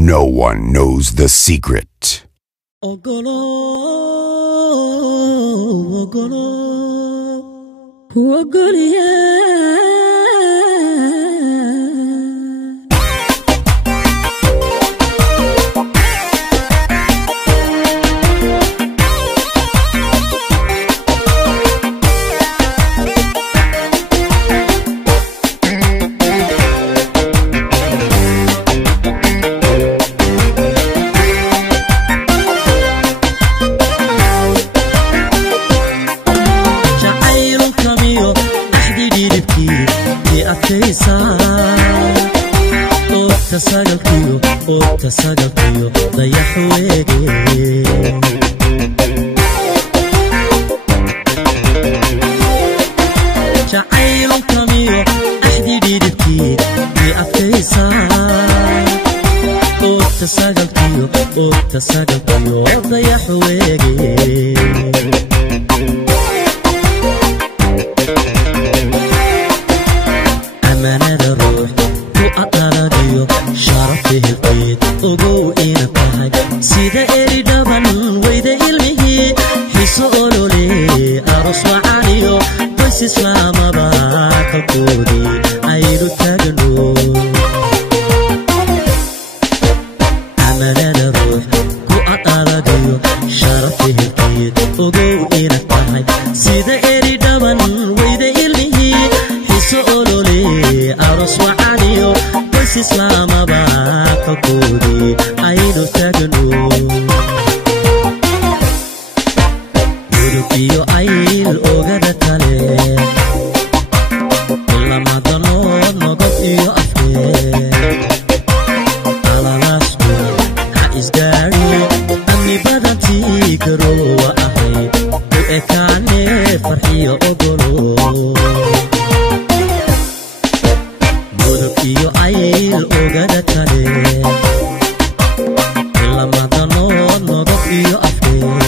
No one knows the secret. Ogolo, ogolo, ogolo. تساقطيو ضيح ويقي جعيل كميو أحدي ديدكي دي أفتيسان تساقطيو ضيح ويقي أمانة الروح وأطرديو شرفه القيد ogow ina tahay sida eri dhaban wayda ilmihi xiso olole aros waaniyo bas islaamaba qalkoodi aynu taagno amanada ruux ku aqaladiyo sharafihi qiyad ogow ina tahay sida eri dhaban wayda ilmihi xiso olole aros waaniyo bas islaamaba qalkoodi aynu taagno iyo ayl ogada kale lama danood noqod iyo afkeed alalaasku ha isgaariyo amni badantii garoowa ahayd u ekaane farxiyo ogolo mudug iyo ayl ogada kale lama danood noqod iyo afkeed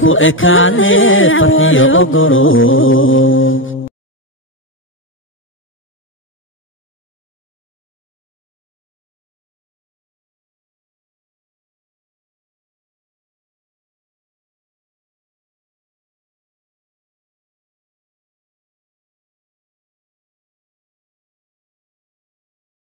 ku ekaane farxiyo ogolo